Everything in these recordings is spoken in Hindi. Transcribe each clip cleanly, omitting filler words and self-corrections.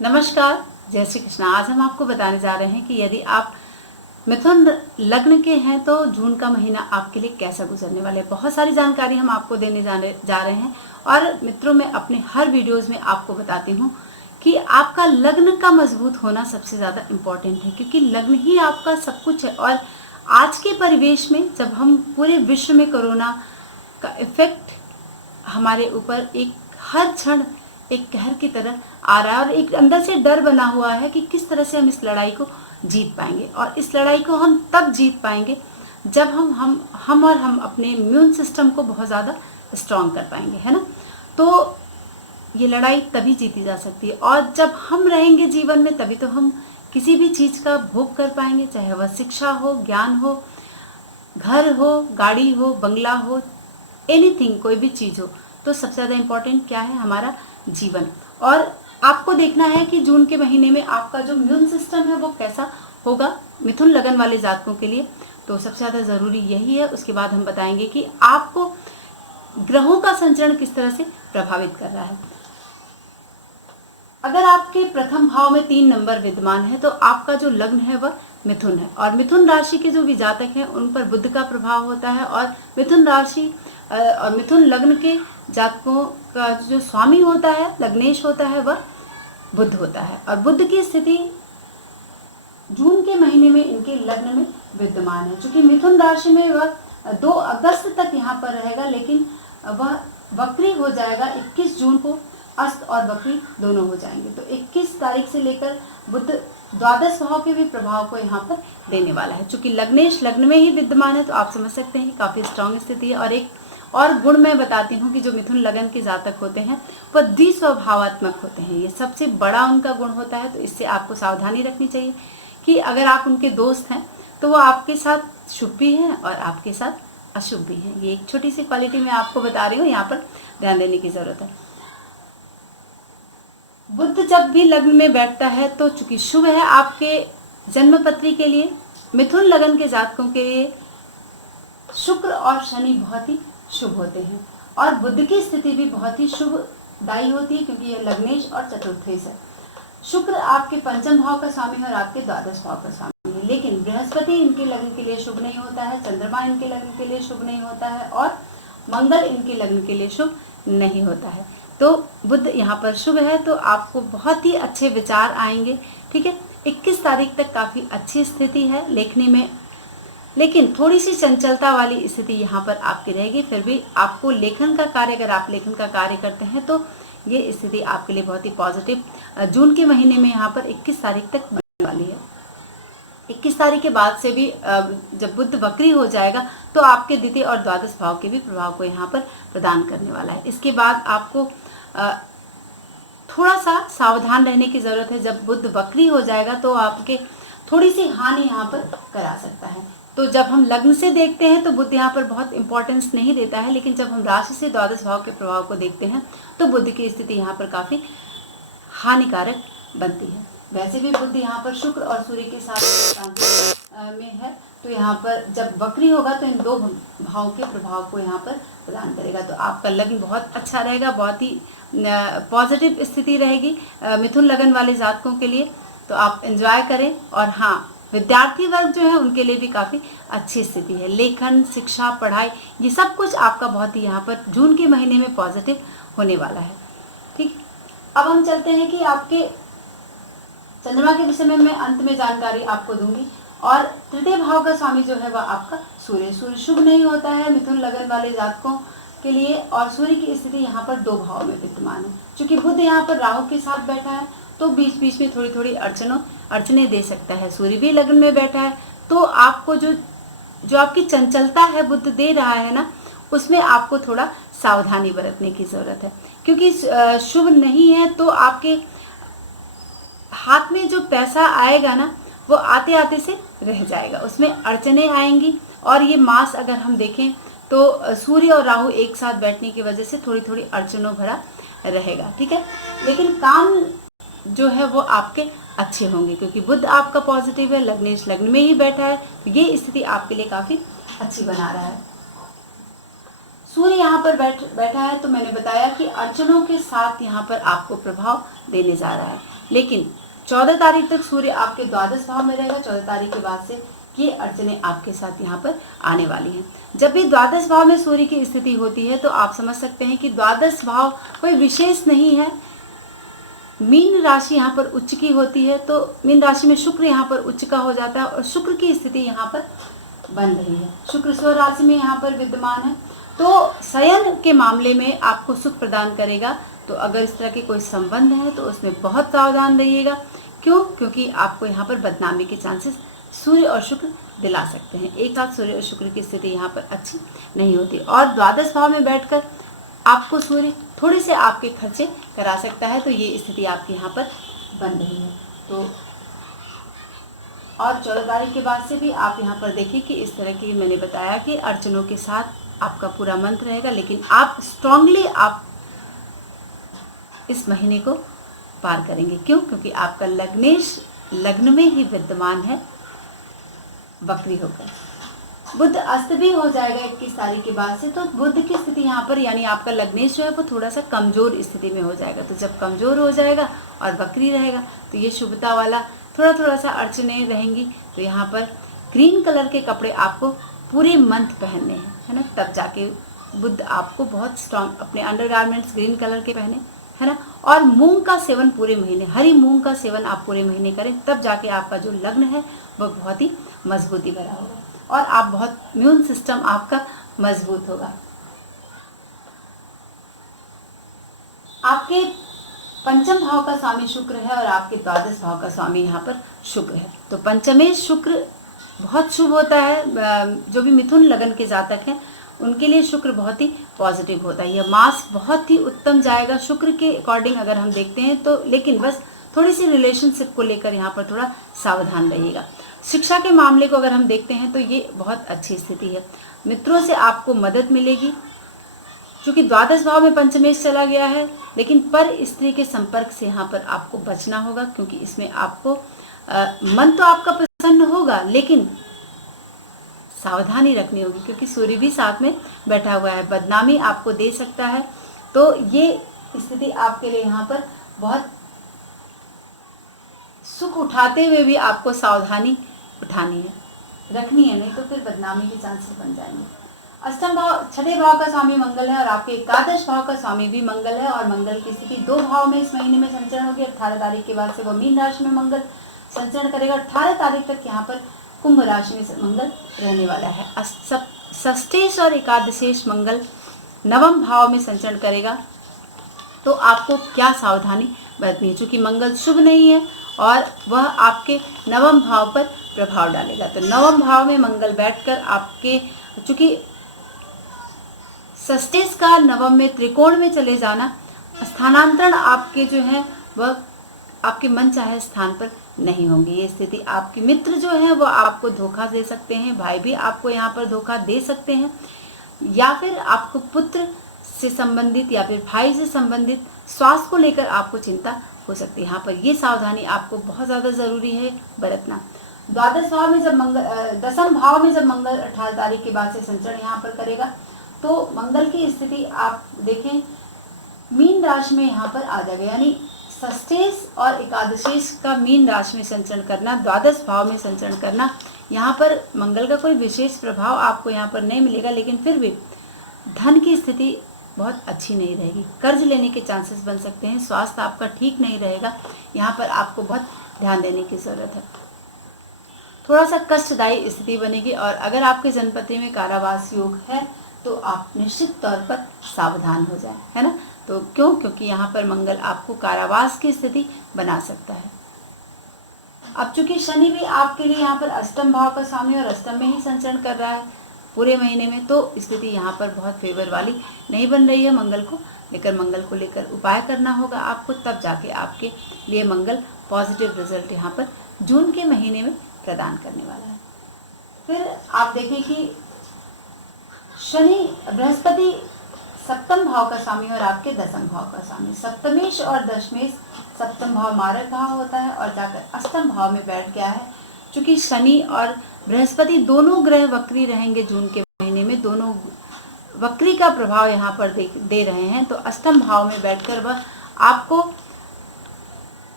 नमस्कार, जय श्री कृष्ण। आज हम आपको बताने जा रहे हैं कि यदि आप मिथुन लग्न के हैं तो जून का महीना आपके लिए कैसा गुजरने वाला है। बहुत सारी जानकारी हम आपको देने जा रहे हैं और मित्रों, मैं अपने हर वीडियोस में आपको बताती हूँ कि आपका लग्न का मजबूत होना सबसे ज़्यादा इम्पोर्टेंट है, क्योंकि लग्न ही आपका सब कुछ है। और आज के परिवेश में जब हम पूरे विश्व में कोरोना का इफेक्ट हमारे ऊपर एक हर क्षण एक कहर की तरह आ रहा है और एक अंदर से डर बना हुआ है कि किस तरह से हम इस लड़ाई को जीत पाएंगे। और इस लड़ाई को हम तब जीत पाएंगे जब हम अपने इम्यून सिस्टम को बहुत ज़्यादा स्ट्रांग कर पाएंगे, है ना। तो ये लड़ाई तभी जीती जा सकती है और जब हम रहेंगे जीवन में तभी तो हम किसी भी चीज़ का भोग कर पाएंगे, चाहे वह शिक्षा हो, ज्ञान हो, घर हो, गाड़ी हो, बंगला हो, एनीथिंग, कोई भी चीज़ हो। तो सबसे ज़्यादा इम्पोर्टेंट क्या है? हमारा जीवन। और आपको देखना है कि जून के महीने में आपका जो इम्यून सिस्टम है वो कैसा होगा मिथुन लगन वाले जातकों के लिए। तो सबसे ज़्यादा ज़रूरी यही है। उसके बाद हम बताएंगे कि आपको ग्रहों का संचरण किस तरह से प्रभावित कर रहा है। अगर आपके प्रथम भाव में 3 नंबर विद्यमान है तो आपका जो लग्न है वह मिथुन है और मिथुन राशि के जो भी जातक हैं उन पर बुध का प्रभाव होता है। और मिथुन राशि और मिथुन लग्न के जातकों का जो स्वामी होता है, लग्नेश होता है, वह बुध होता है। और बुध की स्थिति जून के महीने में इनके लग्न में विद्यमान है। चूंकि मिथुन राशि में वह 2 अगस्त तक यहाँ पर रहेगा, लेकिन वह वक्री हो जाएगा 21 जून को। अस्त और वक्री दोनों हो जाएंगे। तो 21 तारीख से लेकर बुध द्वादश भाव के भी प्रभाव को यहाँ पर देने वाला है। चूंकि लग्नेश लग्न में ही विद्यमान है तो आप समझ सकते हैं काफी स्ट्रांग स्थिति है। और एक और गुण मैं बताती हूँ कि जो मिथुन लगन के जातक होते हैं वह द्विस्वभावात्मक होते हैं। ये सबसे बड़ा उनका गुण होता है। तो इससे आपको सावधानी रखनी चाहिए कि अगर आप उनके दोस्त हैं तो वो आपके साथ शुभ भी हैं और आपके साथ अशुभ भी हैं। ये एक छोटी सी क्वालिटी मैं आपको बता रही हूँ, यहाँ पर ध्यान देने की जरूरत है। बुध जब भी लग्न में बैठता है तो चूंकि शुभ है आपके जन्मपत्री के लिए, मिथुन लगन के जातकों के लिए शुक्र और शनि बहुत ही शुभ होते हैं। और बुध की स्थिति भी बहुत ही शुभदायी होती है, क्योंकि यह लग्नेश और चतुर्थेश है। शुक्र आपके पंचम भाव का स्वामी है और आपके द्वादश भाव का स्वामी है। लेकिन बृहस्पति इनके लग्न के लिए शुभ नहीं होता है, चंद्रमा इनके लग्न के लिए शुभ नहीं होता है और मंगल इनके लग्न के लिए शुभ नहीं होता है। तो बुध यहाँ पर शुभ है तो आपको बहुत ही अच्छे विचार आएंगे, ठीक है। 21 तारीख तक काफी अच्छी स्थिति है लेखनी में, लेकिन थोड़ी सी चंचलता वाली स्थिति यहाँ पर आपकी रहेगी। फिर भी आपको लेखन का कार्य, अगर आप लेखन का कार्य करते हैं तो ये स्थिति आपके लिए बहुत ही पॉजिटिव जून के महीने में यहाँ पर 21 तारीख तक बनने वाली है। 21 तारीख के बाद से भी जब बुध वक्री हो जाएगा तो आपके द्वितीय और द्वादश भाव के भी प्रभाव को यहाँ पर प्रदान करने वाला है। इसके बाद आपको थोड़ा सा सावधान रहने की जरूरत है। जब बुध वक्री हो जाएगा तो आपके थोड़ी सी हानि यहाँ पर करा सकता है। तो जब हम लग्न से देखते हैं तो बुध यहाँ पर बहुत इंपॉर्टेंस नहीं देता है, लेकिन जब हम राशि से द्वादश भाव के प्रभाव को देखते हैं तो बुध की स्थिति यहाँ पर काफी हानिकारक बनती है। वैसे भी बुध यहाँ पर शुक्र और सूर्य के साथ में है, तो यहाँ पर जब वक्री होगा तो इन 2 भावों के प्रभाव को यहाँ पर प्रदान करेगा। तो आपका लग्न बहुत अच्छा रहेगा, बहुत ही पॉजिटिव स्थिति रहेगी मिथुन लगन वाले जातकों के लिए। तो आप एंजॉय करें। और हाँ, विद्यार्थी वर्ग जो है उनके लिए भी काफी अच्छी स्थिति है। लेखन, शिक्षा, पढ़ाई, ये सब कुछ आपका बहुत ही यहाँ पर जून के महीने में पॉजिटिव होने वाला है, ठीक। अब हम चलते हैं कि आपके चंद्रमा के विषय में मैं अंत में जानकारी आपको दूंगी। और तृतीय भाव का स्वामी जो है वह आपका सूर्य शुभ नहीं होता है मिथुन लगन वाले जातकों के लिए। और सूर्य की स्थिति यहाँ पर 2 भाव में विद्यमान है। चूंकि बुध यहाँ पर राहु के साथ बैठा है तो बीच बीच में थोड़ी थोड़ी अड़चने दे सकता है। सूर्य भी लग्न में बैठा है तो आपको जो आपकी चंचलता है बुध दे रहा है ना, उसमें आपको थोड़ा सावधानी बरतने की जरूरत है। क्योंकि शुभ नहीं है तो आपके हाथ में जो पैसा आएगा ना वो आते आते से रह जाएगा, उसमें अड़चने आएंगी। और ये मास अगर हम देखें तो सूर्य और राहु एक साथ बैठने की वजह से थोड़ी थोड़ी अड़चनों भरा रहेगा, ठीक है। लेकिन काम जो है वो आपके अच्छे होंगे क्योंकि बुध आपका पॉजिटिव है, लग्नेश लग्न में ही बैठा है, तो ये स्थिति आपके लिए काफी अच्छी बना रहा है। सूर्य यहाँ पर बैठा है तो मैंने बताया कि अड़चनों के साथ यहाँ पर आपको प्रभाव देने जा रहा है। लेकिन 14 तारीख तक सूर्य आपके द्वादश भाव में रहेगा। 14 तारीख के बाद से ये अड़चने आपके साथ यहाँ पर आने वाली हैं। जब भी द्वादश भाव में सूर्य की स्थिति होती है तो आप समझ सकते हैं कि द्वादश भाव कोई विशेष नहीं है। मीन राशि यहाँ पर उच्च की होती है, तो मीन राशि में शुक्र यहाँ पर उच्च का हो जाता है और शुक्र की स्थिति यहाँ पर बन रही है। शुक्र स्व राशि में यहाँ पर विद्यमान है, तो शयन के मामले में आपको सुख प्रदान करेगा। तो अगर इस तरह के कोई संबंध है तो उसमें बहुत सावधान रहिएगा। क्यों? क्योंकि आपको यहाँ पर बदनामी के चांसेस सूर्य और शुक्र दिला सकते हैं। एक साथ सूर्य और शुक्र की स्थिति यहाँ पर अच्छी नहीं होती और द्वादश भाव में बैठकर आपको सूर्य थोड़े से आपके खर्चे करा सकता है। तो ये स्थिति आपकी यहाँ पर बन रही है। तो और 14 तारीख के बाद से भी आप यहाँ पर देखिए कि इस तरह की मैंने बताया कि अड़चनों के साथ आपका पूरा मंत्र रहेगा, लेकिन आप स्ट्रांगली आप इस महीने को पार करेंगे। क्यों? क्योंकि आपका लग्नेश लग्न में ही विद्यमान है वक्री होकर। बुध अस्त भी हो जाएगा 21 तारीख के बाद से, तो बुध की स्थिति यहाँ पर यानी आपका लग्नेश जो है वो थोड़ा सा कमजोर स्थिति में हो जाएगा। तो जब कमजोर हो जाएगा और वक्री रहेगा तो ये शुभता वाला थोड़ा सा अड़चने रहेंगी। तो यहाँ पर ग्रीन कलर के कपड़े आपको पूरे मंथ पहनने हैं, है ना, तब जाके बुध आपको बहुत स्ट्रांग अपने अंडरगारमेंट्स ग्रीन कलर के पहने, है ना। और मूंग का सेवन पूरे महीने, हरी मूंग का सेवन आप पूरे महीने करें, तब जाके आपका जो लग्न है वह बहुत ही मजबूती भरा होगा और आप बहुत इम्यून सिस्टम आपका मजबूत होगा। आपके पंचम भाव का स्वामी शुक्र है और आपके द्वादश भाव का स्वामी यहाँ पर शुक्र है। तो पंचमे शुक्र बहुत शुभ होता है। जो भी मिथुन लगन के जातक हैं उनके लिए शुक्र बहुत ही पॉजिटिव होता है। यह मास बहुत ही उत्तम जाएगा शुक्र के अकॉर्डिंग अगर हम देखते हैं तो, लेकिन बस थोड़ी सी रिलेशनशिप को लेकर यहाँ पर थोड़ा सावधान रहिएगा। शिक्षा के मामले को अगर हम देखते हैं तो ये बहुत अच्छी स्थिति है। मित्रों से आपको मदद मिलेगी। क्योंकि द्वादश भाव में पंचमेश चला गया है, लेकिन पर स्त्री के संपर्क से यहाँ पर आपको बचना होगा, क्योंकि इसमें आपको मन तो आपका प्रसन्न होगा लेकिन सावधानी रखनी होगी, क्योंकि सूर्य भी साथ में बैठा हुआ है, बदनामी आपको दे सकता है। तो ये स्थिति आपके लिए यहाँ पर बहुत सुख उठाते हुए भी आपको सावधानी उठानी है, रखनी है, नहीं तो फिर बदनामी के चांसेस बन जाएंगे। अष्टम भाव छठे भाव का स्वामी मंगल है और आपके एकादश भाव का स्वामी भी मंगल है और मंगल की स्थिति 2 भाव में इस महीने में संचरण होगी। 18 तारीख के बाद से वो मीन राशि में मंगल संचरण करेगा। 18 तारीख तक यहाँ पर कुंभ राशि में मंगल रहने वाला है। षष्ठेश और एकादशेश मंगल नवम भाव में संचरण करेगा। तो आपको क्या सावधानी बरतनी है, चूंकि मंगल शुभ नहीं है और वह आपके नवम भाव पर प्रभाव डालेगा। तो नवम भाव में मंगल बैठकर आपके, चूंकि षष्ठेश का नवम में त्रिकोण में चले जाना, स्थानांतरण आपके जो है वह आपके मन चाहे स्थान पर नहीं होंगे। ये स्थिति आपके मित्र जो है वो आपको धोखा दे सकते हैं, भाई भी आपको यहाँ पर धोखा दे सकते हैं, या फिर आपको पुत्र से संबंधित या फिर भाई से संबंधित स्वास्थ्य को लेकर आपको चिंता हो सकती है। यहाँ पर ये सावधानी आपको बहुत ज़्यादा ज़रूरी है बरतना। द्वादश भाव में जब मंगल, दसम भाव में जब मंगल 18 तारीख के बाद से संचरण यहाँ पर करेगा, तो मंगल की स्थिति आप देखें मीन राशि में यहाँ पर आ जाएगा। यानी षष्ठेश और एकादशेश का मीन राशि में संचरण करना, द्वादश भाव में संचरण करना, यहाँ पर मंगल का कोई विशेष प्रभाव आपको यहाँ पर नहीं मिलेगा, लेकिन फिर भी धन की स्थिति बहुत अच्छी नहीं रहेगी। कर्ज लेने के चांसेस बन सकते हैं। स्वास्थ्य आपका ठीक नहीं रहेगा, यहाँ पर आपको बहुत ध्यान देने की ज़रूरत है। थोड़ा सा कष्टदायी स्थिति बनेगी और अगर आपके जन्मपत्री में कारावास योग है तो आप निश्चित तौर पर सावधान हो जाएं, है ना। तो क्यों? क्योंकि यहाँ पर मंगल आपको कारावास की स्थिति बना सकता है। अब चूंकि शनि भी आपके लिए यहाँ पर अष्टम भाव का स्वामी और अष्टम में ही संचरण कर रहा है पूरे महीने में, तो स्थिति यहाँ पर बहुत फेवर वाली नहीं बन रही है। मंगल को लेकर उपाय करना होगा आपको, तब जाके आपके लिए मंगल पॉजिटिव रिजल्ट यहाँ पर जून के महीने में प्रदान करने वाला है। फिर आप देखें कि शनि बृहस्पति सप्तम भाव का स्वामी और आपके दसम भाव का स्वामी। सप्तमेश और दशमेश, सप्तम भाव मारक भाव होता है और जाकर अष्टम भाव में बैठ गया है। चूंकि शनि और बृहस्पति दोनों ग्रह वक्री रहेंगे जून के महीने में, दोनों वक्री का प्रभाव यहाँ पर दे रहे हैं, तो अष्टम भाव में बैठकर वह आपको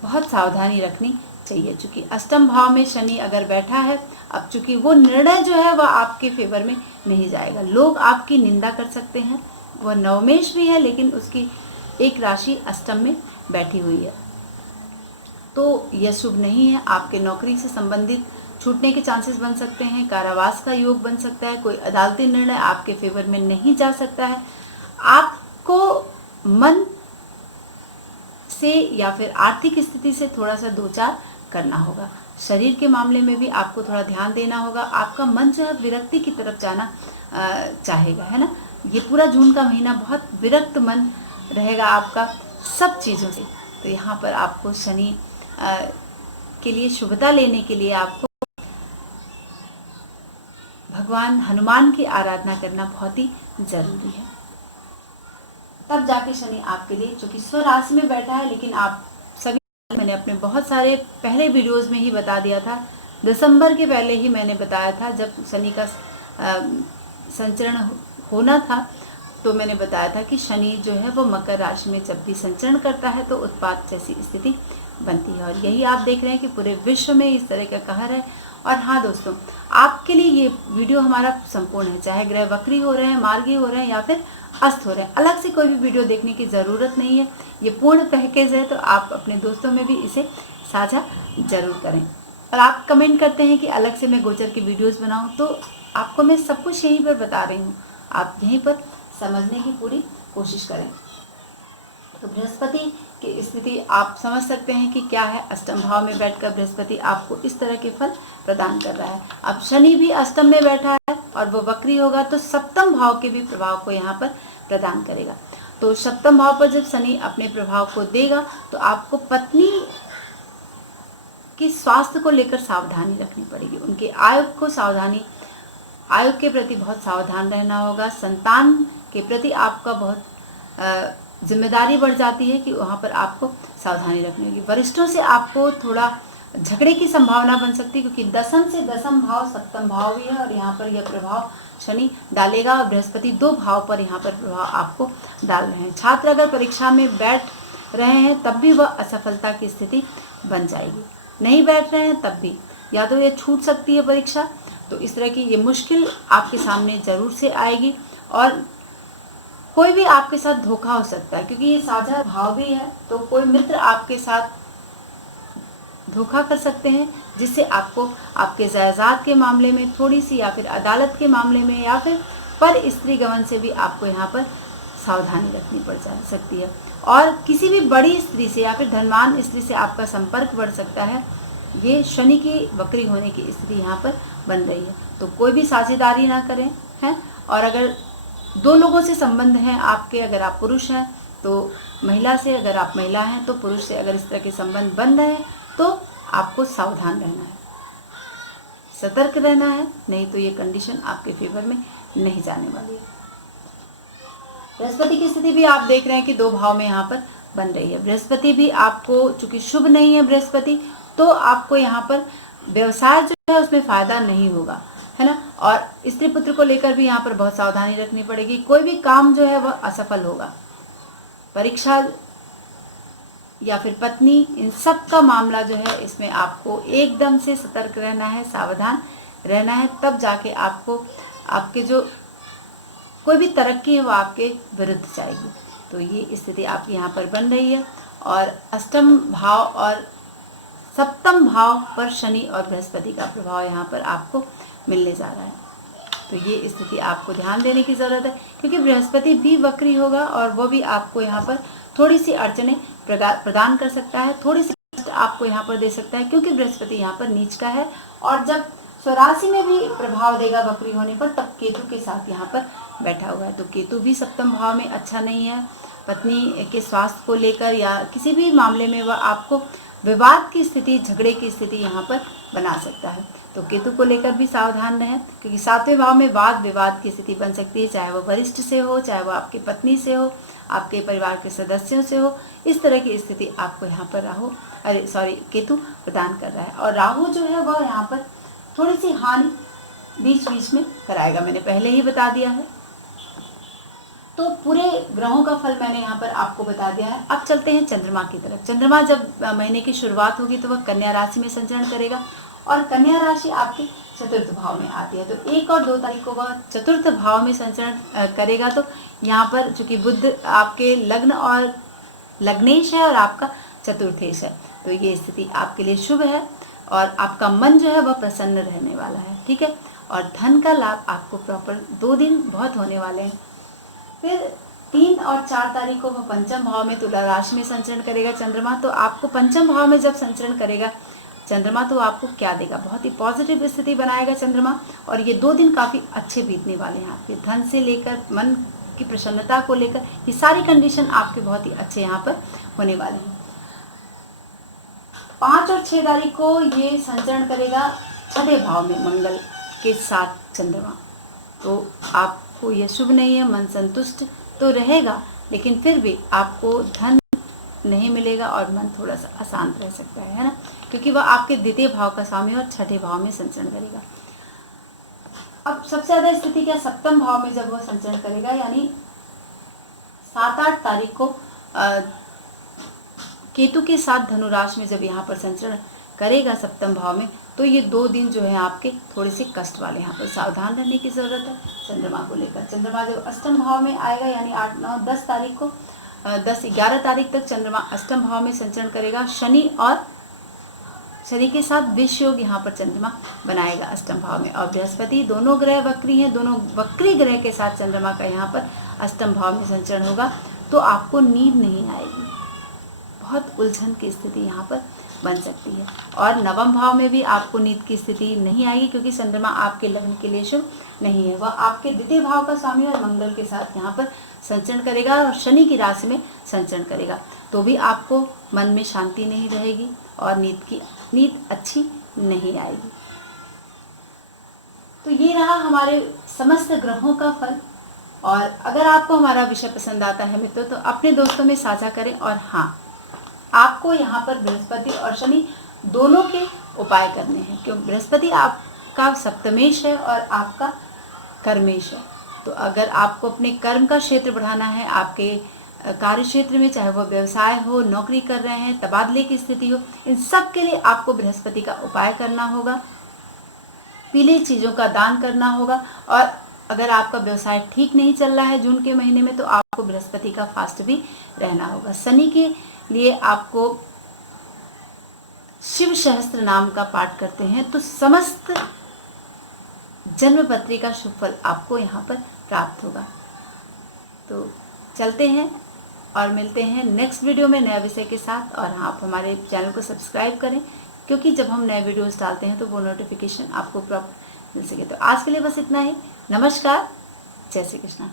बहुत सावधानी रखनी चाहिए, चूँकि अष्टम भाव में शनि अगर बैठा है, अब चूँकि वो निर्णय जो है वह आपके फेवर में नहीं जाएगा। लोग आपकी निंदा कर सकते हैं, वह नवमेश भी है लेकिन उसकी एक राशि अष्टम में बैठी हुई है, तो यह शुभ नहीं है। आपके नौकरी से संबंधित छूटने के चांसेस बन सकते हैं, कारावास का योग बन सकता है, कोई अदालती निर्णय आपके फेवर में नहीं जा सकता है। आपको मन से या फिर आर्थिक स्थिति से थोड़ा सा दो चार करना होगा। शरीर के मामले में भी आपको थोड़ा ध्यान देना होगा। आपका मन जो है विरक्ति की तरफ जाना चाहेगा, है ना। ये पूरा जून का महीना बहुत विरक्त मन रहेगा आपका सब चीज़ों से। तो यहाँ पर आपको शनि के लिए शुभता लेने के लिए आपको भगवान हनुमान की आराधना करना बहुत ही जरूरी है। तब जाके शनि आपके लिए, चूंकि स्वराशि में बैठा है, लेकिन आप सभी, मैंने अपने बहुत सारे पहले वीडियोस में ही बता दिया था, दिसंबर के पहले ही मैंने बताया था, जब शनि का संचरण होना था तो मैंने बताया था कि शनि जो है वो मकर राशि में जब भी संचरण करता है तो उत्पात जैसी स्थिति बनती है, और यही आप देख रहे हैं कि पूरे विश्व में इस तरह का कहर है। और हाँ दोस्तों, आपके लिए ये वीडियो हमारा संपूर्ण है, चाहे ग्रह वक्री हो रहे हैं, मार्गी हो रहे हैं या फिर अस्त हो रहे हैं, अलग से कोई भी वीडियो देखने की ज़रूरत नहीं है। ये पूर्ण पैकेज है, तो आप अपने दोस्तों में भी इसे साझा जरूर करें। और आप कमेंट करते हैं कि अलग से मैं गोचर की वीडियोस बनाऊं, तो आपको मैं सब कुछ यहीं पर बता रही हूँ, आप यहीं पर समझने की पूरी कोशिश करें। तो बृहस्पति की स्थिति आप समझ सकते हैं कि क्या है। अष्टम भाव में बैठकर बृहस्पति आपको इस तरह के फल प्रदान कर रहा है। अब शनि भी अष्टम में बैठा है और वो वक्री होगा तो सप्तम भाव के भी प्रभाव को यहाँ पर प्रदान करेगा। तो सप्तम भाव पर जब शनि अपने प्रभाव को देगा तो आपको पत्नी की स्वास्थ्य को लेकर सावधानी रखनी पड़ेगी, उनके आयु के प्रति बहुत सावधान रहना होगा। संतान के प्रति आपका बहुत जिम्मेदारी बढ़ जाती है कि वहाँ पर आपको सावधानी रखनी होगी। वरिष्ठों से आपको थोड़ा झगड़े की संभावना बन सकती है, क्योंकि दसम से दसम भाव सप्तम भाव भी है और यहाँ पर यह प्रभाव शनि डालेगा और बृहस्पति 2 भाव पर यहाँ पर प्रभाव आपको डाल रहे हैं। छात्र अगर परीक्षा में बैठ रहे हैं तब भी वह असफलता की स्थिति बन जाएगी, नहीं बैठ रहे हैं तब भी या तो ये छूट सकती है परीक्षा। तो इस तरह की ये मुश्किल आपके सामने जरूर से आएगी, और कोई भी आपके साथ धोखा हो सकता है, क्योंकि ये साझा भाव भी है। तो कोई मित्र आपके साथ धोखा कर सकते हैं, जिससे आपको आपके जायदाद के मामले में थोड़ी सी, या फिर अदालत के मामले में, या फिर पर स्त्री गमन से भी आपको यहाँ पर सावधानी रखनी पड़ सकती है। और किसी भी बड़ी स्त्री से या फिर धनवान स्त्री से आपका संपर्क बढ़ सकता है। ये शनि की वक्री होने की स्थिति यहाँ पर बन रही है। तो कोई भी साझेदारी ना करें, हैं। और अगर 2 लोगों से संबंध हैं आपके, अगर आप पुरुष हैं तो महिला से, अगर आप महिला हैं तो पुरुष से, अगर इस तरह के संबंध बन रहे हैं तो आपको सावधान रहना है, सतर्क रहना है, नहीं तो ये कंडीशन आपके फेवर में नहीं जाने वाली है। बृहस्पति की स्थिति भी आप देख रहे हैं कि 2 भाव में यहाँ पर बन रही है। बृहस्पति भी आपको, चूंकि शुभ नहीं है बृहस्पति, तो आपको यहाँ पर व्यवसाय जो है उसमें फायदा नहीं होगा, है ना। और स्त्री पुत्र को लेकर भी यहाँ पर बहुत सावधानी रखनी पड़ेगी। कोई भी काम जो है वह असफल होगा, परीक्षा या फिर पत्नी, इन सब का मामला जो है इसमें आपको एकदम से सतर्क रहना है, सावधान रहना है, तब जाके आपको आपके जो कोई भी तरक्की है वो आपके विरुद्ध जाएगी। तो ये स्थिति आपकी यहाँ पर बन रही है। और अष्टम भाव और सप्तम भाव पर शनि और बृहस्पति का प्रभाव यहाँ पर आपको मिलने जा रहा है। तो ये स्थिति आपको ध्यान देने की ज़रूरत है, क्योंकि बृहस्पति भी वक्री होगा और वो भी आपको यहाँ पर थोड़ी सी अड़चने प्रदान कर सकता है, थोड़ी सी कष्ट आपको यहाँ पर दे सकता है, क्योंकि बृहस्पति यहाँ पर नीच का है। और जब स्वराशि में भी प्रभाव देगा वक्री होने पर, तब केतु के साथ यहाँ पर बैठा हुआ है। तो केतु भी सप्तम भाव में अच्छा नहीं है। पत्नी के स्वास्थ्य को लेकर या किसी भी मामले में वह आपको विवाद की स्थिति, झगड़े की स्थिति यहाँ पर बना सकता है। तो केतु को लेकर भी सावधान रहें, क्योंकि 7वें भाव में वाद विवाद की स्थिति बन सकती है, चाहे वो वरिष्ठ से हो, चाहे वो आपकी पत्नी से हो, आपके परिवार के सदस्यों से हो। इस तरह की स्थिति आपको यहाँ पर केतु प्रदान कर रहा है। और राहु जो है वह यहाँ पर थोड़ी सी हानि बीच बीच में कराएगा, मैंने पहले ही बता दिया है। तो पूरे ग्रहों का फल मैंने यहाँ पर आपको बता दिया है। अब चलते हैं चंद्रमा की तरफ। चंद्रमा जब महीने की शुरुआत होगी तो वह कन्या राशि में संचरण करेगा और कन्या राशि आपके चतुर्थ भाव में आती है। तो 1 और 2 तारीख को वह चतुर्थ भाव में संचरण करेगा। तो यहाँ पर चूंकि बुध आपके लग्न और लग्नेश है और आपका चतुर्थेश है, तो ये स्थिति आपके लिए शुभ है और आपका मन जो है वह प्रसन्न रहने वाला है, ठीक है। और धन का लाभ आपको प्रॉपर 2 दिन बहुत होने वाले हैं। फिर 3 और 4 तारीख को वह पंचम भाव में तुला राशि में संचरण करेगा चंद्रमा। तो आपको पंचम भाव में जब संचरण करेगा चंद्रमा तो आपको क्या देगा, बहुत ही पॉजिटिव स्थिति बनाएगा चंद्रमा। और ये 2 दिन काफ़ी अच्छे बीतने वाले हैं आपके, धन से लेकर मन की प्रसन्नता को लेकर ये सारी कंडीशन आपके बहुत ही अच्छे यहाँ पर होने वाले हैं। 5 और 6 तारीख को ये संचरण करेगा छठे भाव में मंगल के साथ चंद्रमा। तो आपको ये शुभ नहीं है, मन संतुष्ट तो रहेगा लेकिन फिर भी आपको धन नहीं मिलेगा और मन थोड़ा सा अशांत रह सकता है ना, क्योंकि वह आपके द्वितीय भाव का स्वामी और छठे भाव में संचरण करेगा। अब सबसे ज़्यादा स्थिति क्या, सप्तम भाव में जब वह संचरण करेगा, यानी 7-8 तारीख को केतु के साथ धनु राशि में जब यहाँ पर संचरण करेगा सप्तम भाव में, तो ये 2 दिन जो है आपके थोड़े से कष्ट वाले, यहाँ पर सावधान रहने की ज़रूरत है चंद्रमा को लेकर। चंद्रमा जब अष्टम भाव में आएगा, यानी 8, 9, 10 तारीख को 10-11 तारीख तक चंद्रमा अष्टम भाव में संचरण करेगा। शनि के साथ विष योग यहाँ पर चंद्रमा बनाएगा अष्टम भाव में। और बृहस्पति, दोनों ग्रह वक्री हैं, दोनों वक्री ग्रह के साथ चंद्रमा का यहाँ पर अष्टम भाव में संचरण होगा। तो आपको नींद नहीं आएगी, बहुत उलझन की स्थिति यहाँ पर बन सकती है। और नवम भाव में भी आपको नींद की स्थिति नहीं आएगी, क्योंकि चंद्रमा आपके लग्न के लिए शुभ नहीं है, वह आपके द्वितीय भाव का स्वामी और मंगल के साथ यहाँ पर संचरण करेगा और शनि की राशि में संचरण करेगा। तो भी आपको मन में शांति नहीं रहेगी और नींद अच्छी नहीं आएगी। तो ये रहा हमारे समस्त ग्रहों का फल। और अगर आपको हमारा विषय पसंद आता है मित्रों, तो अपने दोस्तों में साझा करें। और हाँ, आपको यहाँ पर बृहस्पति और शनि दोनों के उपाय करने हैं, क्योंकि बृहस्पति आपका सप्तमेश है और आपका कर्मेश है। तो अगर आपको अपने कर्म का क्षेत्र बढ़ाना है, आपके कार्य क्षेत्र में, चाहे वह व्यवसाय हो, नौकरी कर रहे हैं, तबादले की स्थिति हो, इन सब के लिए आपको बृहस्पति का उपाय करना होगा, पीले चीज़ों का दान करना होगा। और अगर आपका व्यवसाय ठीक नहीं चल रहा है जून के महीने में, तो आपको बृहस्पति का फास्ट भी रहना होगा। शनि के लिए आपको शिव सहस्त्र नाम का पाठ करते हैं तो समस्त जन्मपत्री का शुभ फल आपको यहाँ पर प्राप्त होगा। तो चलते हैं और मिलते हैं नेक्स्ट वीडियो में नए विषय के साथ। और हाँ, आप हमारे चैनल को सब्सक्राइब करें, क्योंकि जब हम नए वीडियोस डालते हैं तो वो नोटिफिकेशन आपको प्रॉपर मिल सके। तो आज के लिए बस इतना ही। नमस्कार, जय श्री कृष्णा।